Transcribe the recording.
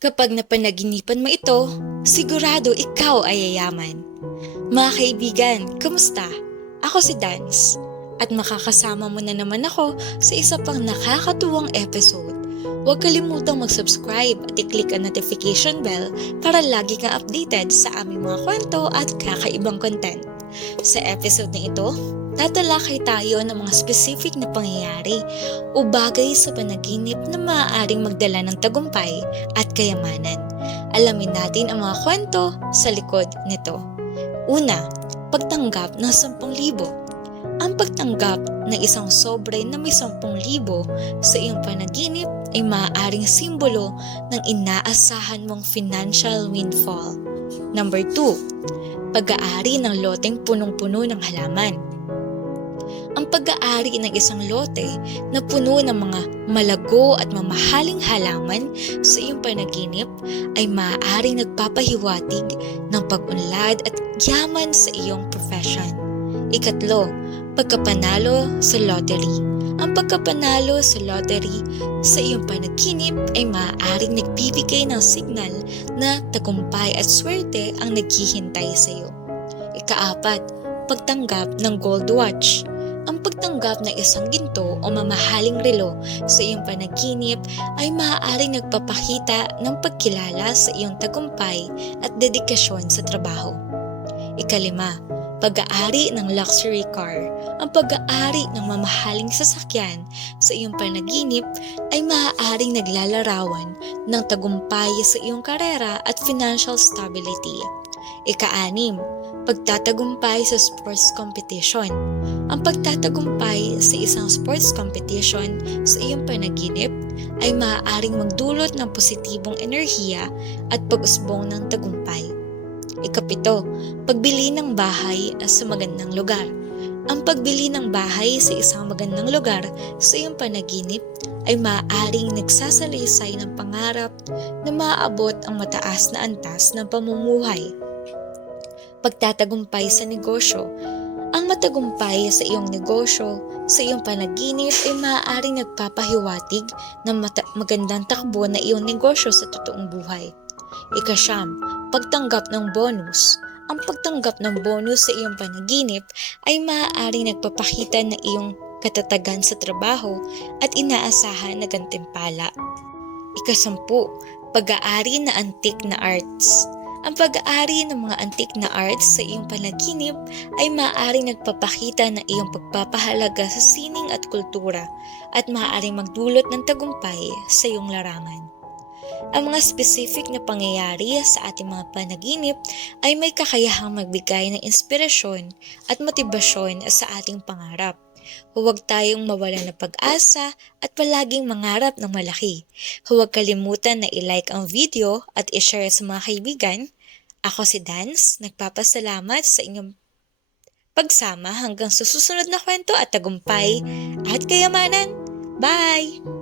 Kapag napanaginipan mo ito, sigurado ikaw ay yayaman. Mga kaibigan, kamusta? Ako si Dance at makakasama mo na naman ako sa isa pang nakakatuwang episode. Huwag kalimutang mag-subscribe at i-click ang notification bell para lagi kang updated sa aming mga kwento at kakaibang content. Sa episode na ito, tatalakay tayo ng mga specific na pangyayari o bagay sa panaginip na maaaring magdala ng tagumpay at kayamanan. Alamin natin ang mga kwento sa likod nito. Una, pagtanggap ng 10,000. Ang pagtanggap ng isang sobre na may 10,000 sa iyong panaginip ay maaaring simbolo ng inaasahan mong financial windfall. Number 2, pag-aari ng loteng punong-puno ng halaman. Ang pag-aari ng isang lote na puno ng mga malago at mamahaling halaman sa iyong panaginip ay maaaring nagpapahiwatig ng pag-unlad at yaman sa iyong profession. Ikatlo, pagkapanalo sa lottery. Ang pagkapanalo sa lottery sa iyong panaginip ay maaaring nagbibigay ng signal na tagumpay at swerte ang naghihintay sa iyo. Ikaapat, pagtanggap ng gold watch. Ang pagtanggap ng isang ginto o mamahaling relo sa iyong panaginip ay maaaring nagpapakita ng pagkilala sa iyong tagumpay at dedikasyon sa trabaho. Ikalima, pag-aari ng luxury car. Ang pag-aari ng mamahaling sasakyan sa iyong panaginip ay maaaring naglalarawan ng tagumpay sa iyong karera at financial stability. Ika-anim, pagtatagumpay sa sports competition. Ang pagtatagumpay sa isang sports competition sa iyong panaginip ay maaaring magdulot ng positibong enerhiya at pag-usbong ng tagumpay. Ikapito, pagbili ng bahay sa magandang lugar. Ang pagbili ng bahay sa isang magandang lugar sa iyong panaginip ay maaaring nagsasalaysay ng pangarap na maaabot ang mataas na antas ng pamumuhay. Pagtatagumpay sa negosyo. Ang matagumpay sa iyong negosyo sa iyong panaginip ay maaaring nagpapahiwatig ng magandang takbo na iyong negosyo sa totoong buhay. Ika-9, pagtanggap ng bonus. Ang pagtanggap ng bonus sa iyong panaginip ay maaaring nagpapakita ng iyong katatagan sa trabaho at inaasahan na gantimpala. Ika-10, pag-aari na antique na arts. Ang pag-aari ng mga antique na arts sa iyong panaginip ay maaaring nagpapakita ng iyong pagpapahalaga sa sining at kultura at maaaring magdulot ng tagumpay sa iyong larangan. Ang mga specific na pangyayari sa ating mga panaginip ay may kakayahang magbigay ng inspirasyon at motibasyon sa ating pangarap. Huwag tayong mawalan ng pag-asa at palaging mangarap ng malaki. Huwag kalimutan na i-like ang video at i-share sa mga kaibigan. Ako si Dance, nagpapasalamat sa inyong pagsama hanggang sa susunod na kwento at tagumpay at kayamanan. Bye!